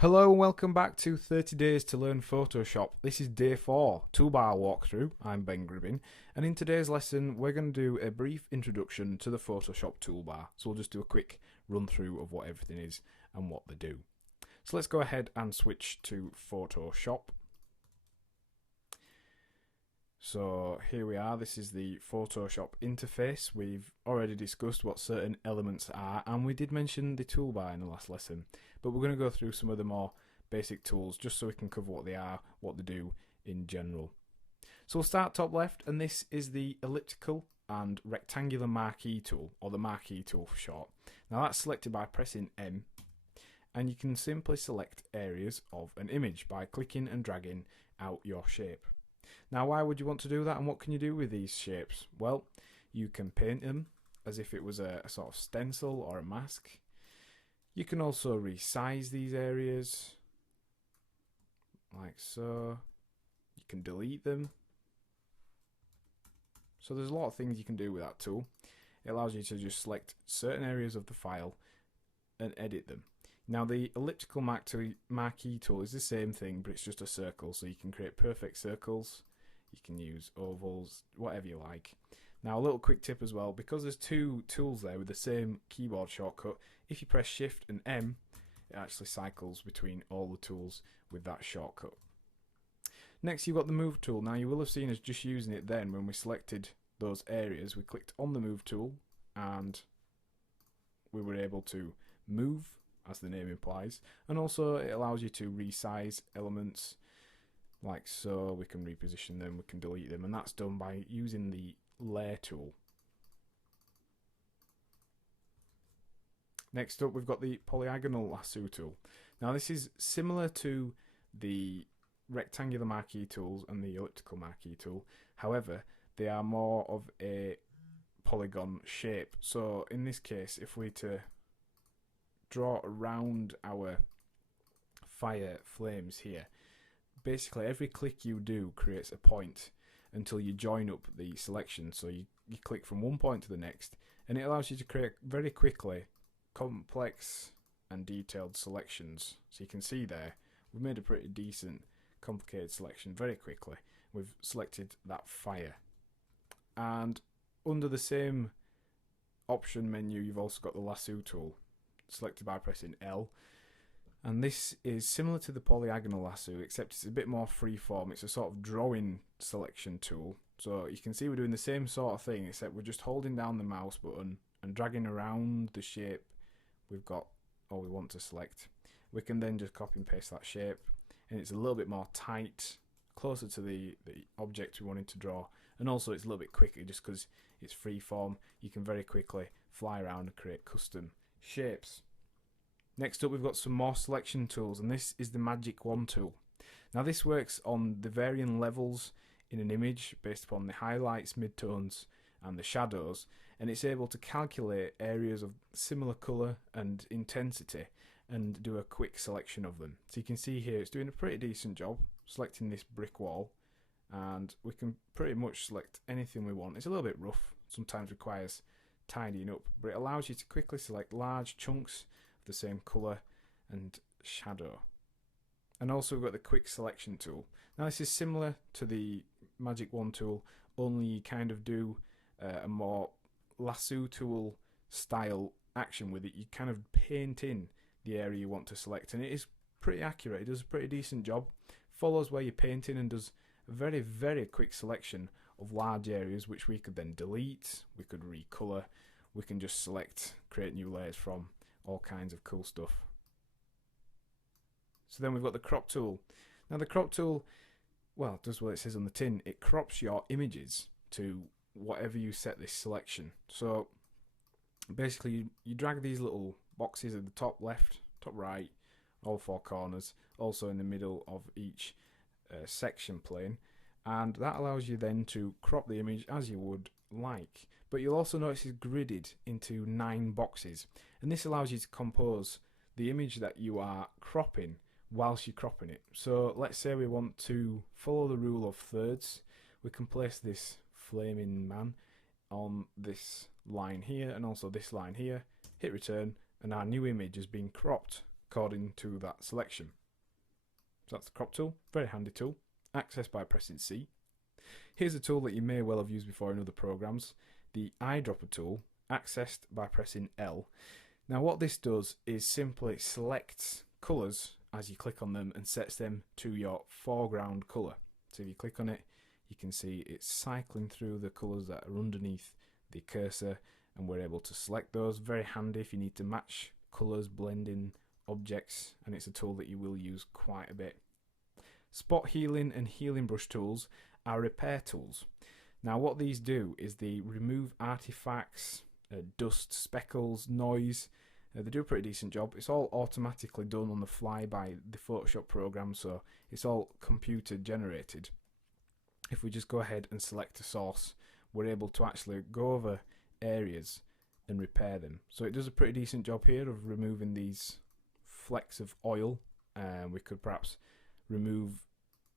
Hello and welcome back to 30 Days to Learn Photoshop. This is day 4, Toolbar walkthrough. I'm Ben Gribbin, and in today's lesson we're going to do a brief introduction to the Photoshop toolbar. So we'll just do a quick run through of what everything is and what they do. So let's go ahead and switch to Photoshop. So here we are, this is the Photoshop interface. We've already discussed what certain elements are, and we did mention the toolbar in the last lesson, but we're going to go through some of the more basic tools just so we can cover what they are, what they do in general. So we'll start top left, and this is the elliptical and rectangular marquee tool, or the marquee tool for short. Now that's selected by pressing M, and you can simply select areas of an image by clicking and dragging out your shape. Now, why would you want to do that, and what can you do with these shapes? Well, you can paint them as if it was a sort of stencil or a mask. You can also resize these areas, like so. You can delete them. So there's a lot of things you can do with that tool. It allows you to just select certain areas of the file and edit them. Now, the elliptical marquee tool is the same thing, but it's just a circle, so you can create perfect circles. You can use ovals, whatever you like. Now, a little quick tip as well, because there's two tools there with the same keyboard shortcut, if you press Shift and M, it actually cycles between all the tools with that shortcut. Next, you've got the Move tool. Now, you will have seen us just using it then when we selected those areas. We clicked on the Move tool, and we were able to move, as the name implies, and also it allows you to resize elements like so. We can reposition them, we can delete them, and that's done by using the Layer tool. Next up, we've got the polygonal lasso tool. Now, this is similar to the rectangular marquee tools and the elliptical marquee tool. However, they are more of a polygon shape. So in this case, if we to draw around our fire flames here, basically every click you do creates a point until you join up the selection. So you click from one point to the next, and it allows you to create very quickly complex and detailed selections. So you can see there, we've made a pretty decent complicated selection very quickly. We've selected that fire, and under the same option menu you've also got the lasso tool, selected by pressing L, and this is similar to the polygonal lasso, except it's a bit more freeform. It's a sort of drawing selection tool. So you can see we're doing the same sort of thing, except we're just holding down the mouse button and dragging around the shape we've got or we want to select. We can then just copy and paste that shape, and it's a little bit more tight, closer to the object we wanted to draw, and also it's a little bit quicker just because it's freeform. You can very quickly fly around and create custom shapes. Next up, we've got some more selection tools, and this is the Magic Wand tool. Now, this works on the varying levels in an image based upon the highlights, midtones, and the shadows, and it's able to calculate areas of similar colour and intensity and do a quick selection of them. So you can see here it's doing a pretty decent job selecting this brick wall, and we can pretty much select anything we want. It's a little bit rough, sometimes requires tidying up, but it allows you to quickly select large chunks the same colour and shadow. And also we've got the quick selection tool. Now, this is similar to the Magic Wand tool, only you kind of do a more lasso tool style action with it. You kind of paint in the area you want to select, and it is pretty accurate. It does a pretty decent job, follows where you're painting, and does a very, very quick selection of large areas which we could then delete, we could recolour, we can just select, create new layers from, all kinds of cool stuff. So then we've got the crop tool. Now, the crop tool, well, does what it says on the tin. It crops your images to whatever you set this selection. So basically you drag these little boxes at the top left, top right, all four corners, also in the middle of each section plane, and that allows you then to crop the image as you would like. But you'll also notice it's gridded into 9 boxes, and this allows you to compose the image that you are cropping whilst you're cropping it. So let's say we want to follow the rule of thirds. We can place this flaming man on this line here and also this line here, hit return, and our new image has been cropped according to that selection. So that's the crop tool, very handy tool, accessed by pressing C. Here's a tool that you may well have used before in other programs, the eyedropper tool, accessed by pressing L. Now what this does is simply selects colours as you click on them and sets them to your foreground colour. So if you click on it, you can see it's cycling through the colours that are underneath the cursor, and we're able to select those. Very handy if you need to match colours, blending objects, and it's a tool that you will use quite a bit. Spot healing and healing brush tools are repair tools. Now what these do is they remove artifacts, dust, speckles, noise. They do a pretty decent job. It's all automatically done on the fly by the Photoshop program, so it's all computer generated. If we just go ahead and select a source, we're able to actually go over areas and repair them. So it does a pretty decent job here of removing these flecks of oil. We could perhaps remove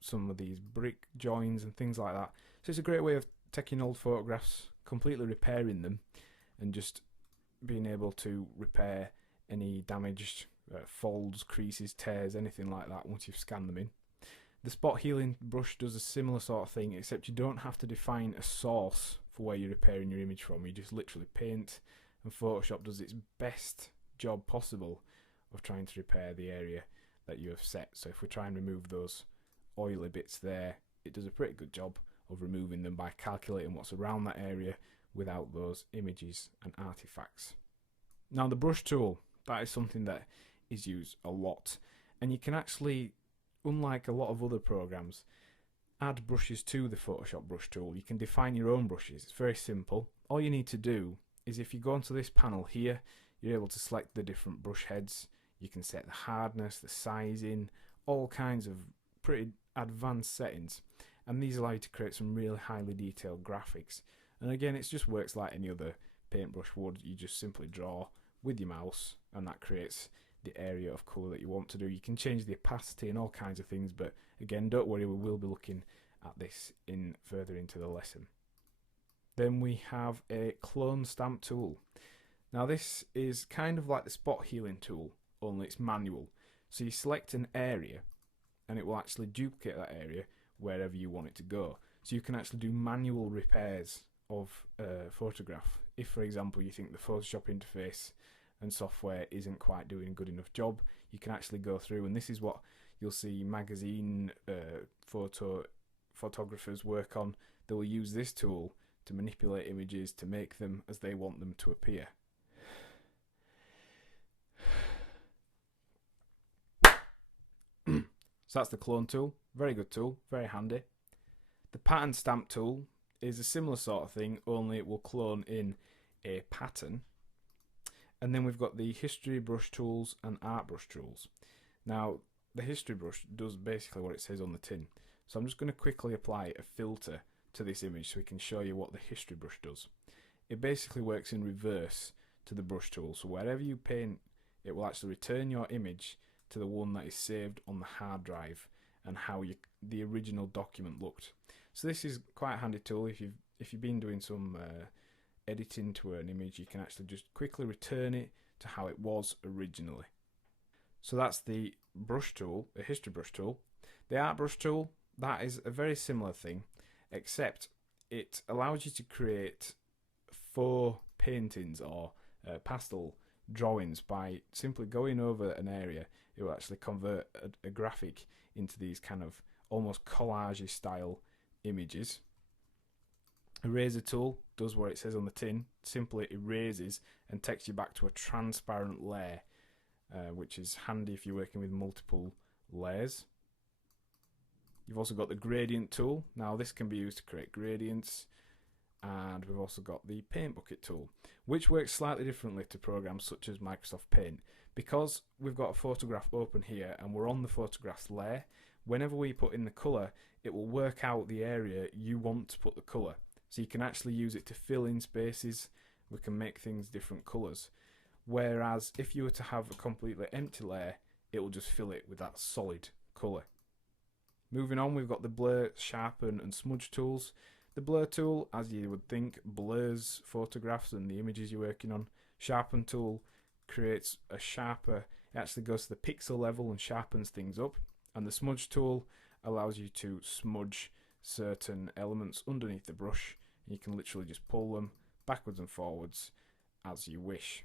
some of these brick joins and things like that. So it's a great way of taking old photographs, completely repairing them, and just being able to repair any damaged folds, creases, tears, anything like that once you've scanned them in. The spot healing brush does a similar sort of thing, except you don't have to define a source for where you're repairing your image from. You just literally paint, and Photoshop does its best job possible of trying to repair the area that you have set. So if we try and remove those oily bits there, it does a pretty good job of removing them by calculating what's around that area without those images and artifacts. Now the brush tool, that is something that is used a lot, and you can actually, unlike a lot of other programs, add brushes to the Photoshop brush tool. You can define your own brushes. It's very simple. All you need to do is, if you go onto this panel here, you're able to select the different brush heads. You can set the hardness, the sizing, all kinds of pretty advanced settings, and these allow you to create some really highly detailed graphics. And again, it just works like any other paintbrush would. You just simply draw with your mouse, and that creates the area of colour that you want to do. You can change the opacity and all kinds of things, but again, don't worry, we will be looking at this further into the lesson. Then we have a clone stamp tool. Now this is kind of like the spot healing tool, only it's manual. So you select an area and it will actually duplicate that area wherever you want it to go. So you can actually do manual repairs of a photograph. If, for example, you think the Photoshop interface and software isn't quite doing a good enough job, you can actually go through, and this is what you'll see magazine photographers work on. They will use this tool to manipulate images to make them as they want them to appear. So that's the clone tool. Very good tool, very handy. The pattern stamp tool is a similar sort of thing, only it will clone in a pattern. And then we've got the history brush tools and art brush tools. Now the history brush does basically what it says on the tin. So I'm just going to quickly apply a filter to this image so we can show you what the history brush does. It basically works in reverse to the brush tool. So wherever you paint, it will actually return your image to the one that is saved on the hard drive and how the original document looked. So this is quite a handy tool. If you've been doing some editing to an image, you can actually just quickly return it to how it was originally. So that's the brush tool, a history brush tool. The art brush tool, that is a very similar thing, except it allows you to create faux paintings or pastel drawings by simply going over an area. It will actually convert a graphic into these kind of almost collage style images. Eraser tool does what it says on the tin, simply erases and takes you back to a transparent layer, which is handy if you're working with multiple layers. You've also got the gradient tool. Now this can be used to create gradients, and we've also got the paint bucket tool, which works slightly differently to programs such as Microsoft Paint. Because we've got a photograph open here and we're on the photograph's layer, whenever we put in the colour, it will work out the area you want to put the colour. So you can actually use it to fill in spaces. We can make things different colours. Whereas if you were to have a completely empty layer, it will just fill it with that solid colour. Moving on, we've got the blur, sharpen and smudge tools. The blur tool, as you would think, blurs photographs and the images you're working on. Sharpen tool creates a sharper It actually goes to the pixel level and sharpens things up. And the smudge tool allows you to smudge certain elements underneath the brush. You can literally just pull them backwards and forwards as you wish.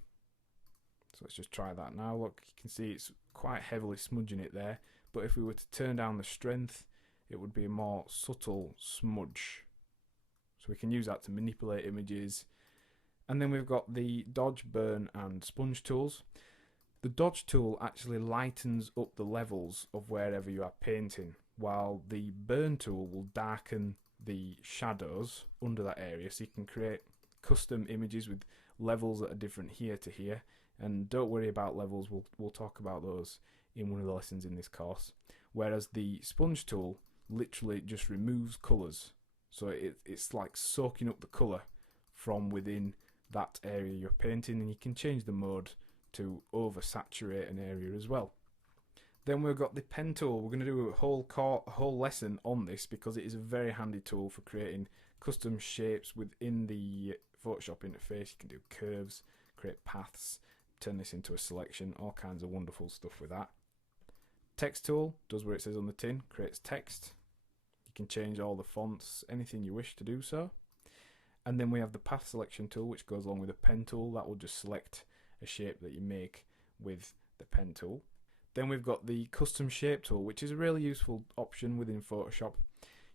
So let's just try that now. Look, you can see it's quite heavily smudging it there, but if we were to turn down the strength, it would be a more subtle smudge. So we can use that to manipulate images. And then we've got the dodge, burn and sponge tools. The dodge tool actually lightens up the levels of wherever you are painting, while the burn tool will darken the shadows under that area, so you can create custom images with levels that are different here to here. And don't worry about levels, we'll talk about those in one of the lessons in this course. Whereas the sponge tool literally just removes colours, so it's like soaking up the colour from within that area you're painting, and you can change the mode to oversaturate an area as well. Then we've got the pen tool. We're going to do a whole lesson on this because it is a very handy tool for creating custom shapes within the Photoshop interface. You can do curves, create paths, turn this into a selection, all kinds of wonderful stuff with that. Text tool does what it says on the tin, creates text. You can change all the fonts, anything you wish to do so. And then we have the path selection tool, which goes along with the pen tool. That will just select a shape that you make with the pen tool. Then we've got the custom shape tool, which is a really useful option within Photoshop.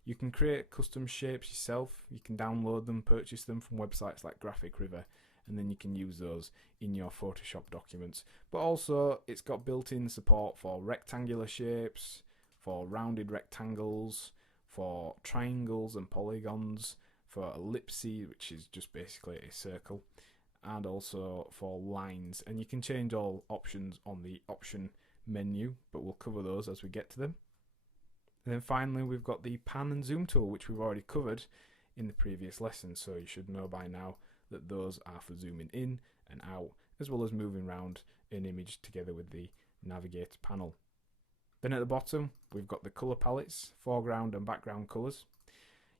You can create custom shapes yourself. You can download them, purchase them from websites like Graphic River, and then you can use those in your Photoshop documents. But also it's got built-in support for rectangular shapes, for rounded rectangles, for triangles and polygons, for ellipses, which is just basically a circle, and also for lines. And you can change all options on the option menu, but we'll cover those as we get to them. And then finally we've got the pan and zoom tool, which we've already covered in the previous lesson, so you should know by now that those are for zooming in and out, as well as moving around an image together with the navigator panel. Then at the bottom we've got the colour palettes, foreground and background colours.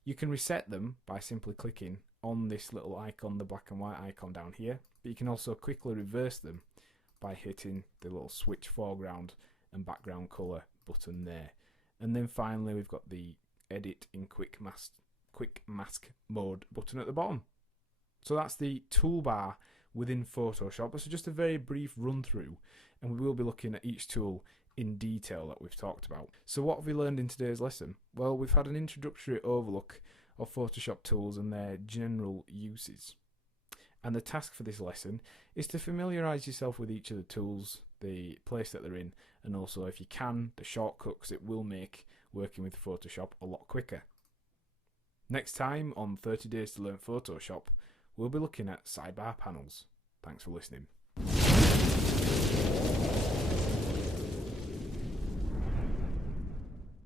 You can reset them by simply clicking on this little icon, the black and white icon down here, but you can also quickly reverse them by hitting the little switch foreground and background colour button there. And then finally we've got the edit in quick mask mode button at the bottom. So that's the toolbar within Photoshop. This is just a very brief run through, and we will be looking at each tool in detail that we've talked about. So what have we learned in today's lesson? Well, we've had an introductory overlook of Photoshop tools and their general uses. And the task for this lesson is to familiarise yourself with each of the tools, the place that they're in, and also, if you can, the shortcuts it will make working with Photoshop a lot quicker. Next time on 30 Days to Learn Photoshop, we'll be looking at sidebar panels. Thanks for listening.